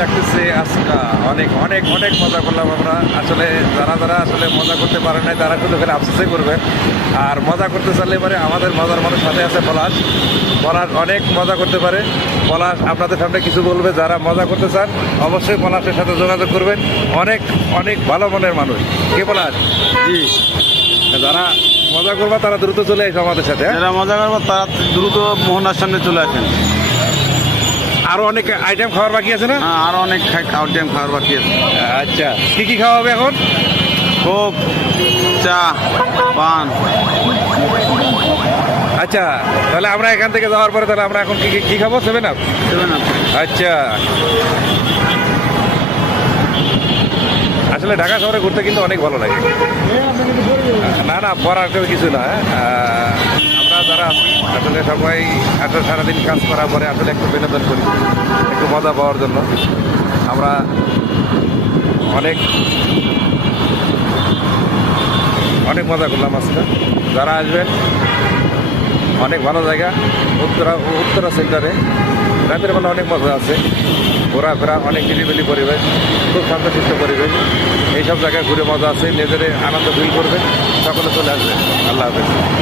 লাগতেছে আজকে। অনেক অনেক অনেক মজা করলাম আমরা। আসলে যারা যারা আসলে মজা করতে পারে নাই তারা শুধু এখানে আফসোসই করবে। আর মজা করতে চাইলে এবারে আমাদের মজার মানুষ সাথে আছে পলাশ। পলাশ অনেক মজা করতে পারে। পলাশ আপনাদের সামনে কিছু বলবে, যারা মজা করতে চান অবশ্যই পলাশের সাথে যোগাযোগ করবেন। অনেক অনেক ভালো মনের মানুষ। কে পলাশ? জি, যারা মজা করবে তারা দ্রুত চলে এসো আমাদের সাথে, হ্যাঁ? যারা মজা করবো তারা দ্রুত মোহনার সামনে চলে আসেন। আরো অনেক আইটেম খাওয়ার বাকি আছে না? হ্যাঁ, আরো অনেক খাওয়ার টাইম খাওয়ার বাকি আছে। আচ্ছা, কি কি খাওয়া হবে এখন? কোক, চা, পান। আচ্ছা, তাহলে আমরা এখান থেকে যাওয়ার পরে তাহলে আমরা এখন কি কি খাবো? 7 আপ। দেবেন আপনি? আচ্ছা, আসলে ঢাকা শহরে ঘুরতে কিন্তু অনেক ভালো লাগে। না না, পড়ার কেউ কিছু না। আমরা যারা আছি আসলে সবাই আসলে সারাদিন কাজ করার পরে আসলে একটু বিনোদন করি, একটু মজা পাওয়ার জন্য। আমরা অনেক অনেক মজা করলাম আজকে। যারা আসবেন, অনেক ভালো জায়গা। উত্তরা সেন্টারে রাতের বেলা অনেক মজা আছে, ঘোরাফেরা, অনেক নিরিবিলি পরিবেশ, খুব শান্তশিষ্ট পরিবেশ। এইসব জায়গায় ঘুরে মজা আছে, নিজেদের আনন্দ ফিল করবেন। সকলে চলে আসবেন। আল্লাহ হাফেজ।